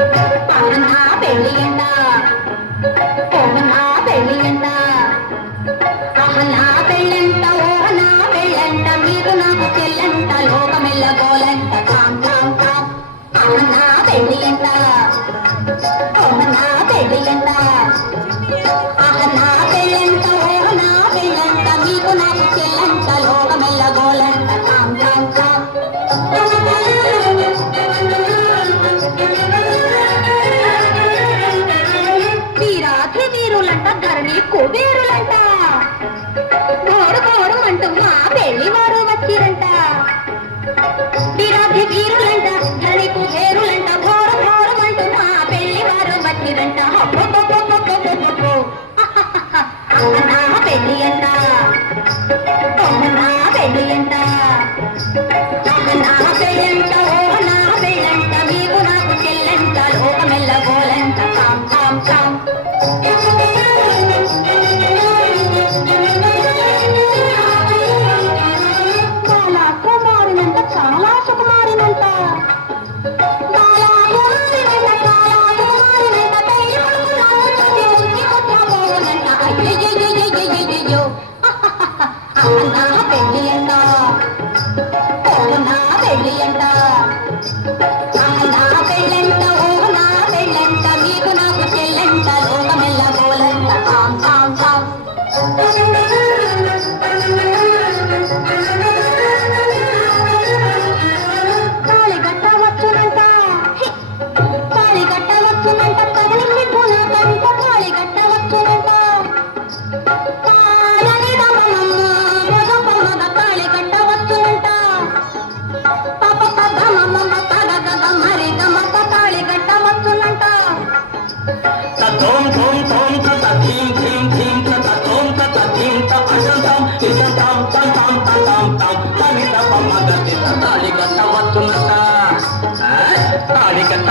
నా పెళ్ళి అంట నా పెళ్ళి అంట నా పెళ్ళంట నా పెళ్ళంట మీరు నాకు చెల్లంట లోకమెల్లగోలంట కాం కాం కాం నా పెళ్ళి అంట నా పెళ్ళి అంట నా పెళ్ళంట నా పెళ్ళంట మీకు నాకు చెల్లంట లోకమెల్లగోలంట కాం కాం కాం వీరాధి వీరులంట ధరణి కుబేరులంట గోడు గోడు అంటూ మా పెళ్లి వారు వచ్చిరంట వీరాధి వీరులంట ధరణి కుబేరులంట ఘోరు ఘోరు అంటూ మా పెళ్లి వారు వచ్చిరంట నా పెళ్లి అంట నా పెళ్లి అంట నా పెళ్ళంట నా పెళ్ళంట మీకు నాకు చెల్లంట లోకమెల్లగోలంట కాం కాం కాం చాలా కుమారినంట చాలా సుకుమారినంట చాలా కుమారినంట చాలా కుమారినంట పెళ్లి కొడుకున్నానంట అయ్యయ్యో నా పెళ్లి అంట నా పెళ్ళి అంట నా పెళ్ళంట నా పెళ్ళంట మీకు నాకు చెల్లంట లోకమెల్లగోలంట కాం కాం కాం తాళి కట్టవచ్చునంట తాళి కట్టవచ్చునంట తగిలి మీకు నాకంట తాళి కట్టవచ్చునంట తాళని రమణమ్మ మగ తాళి కట్టవచ్చునంట తాళి కట్టవచ్చునంట తోం తోం తోం తత థీం థీం థీం తత తోం తత థీం త అజంతం ఇజంతం తంతం తంతం తం తనిత పమ్మగతి తాళి కట్టవచ్చునంట తాళి కట్ట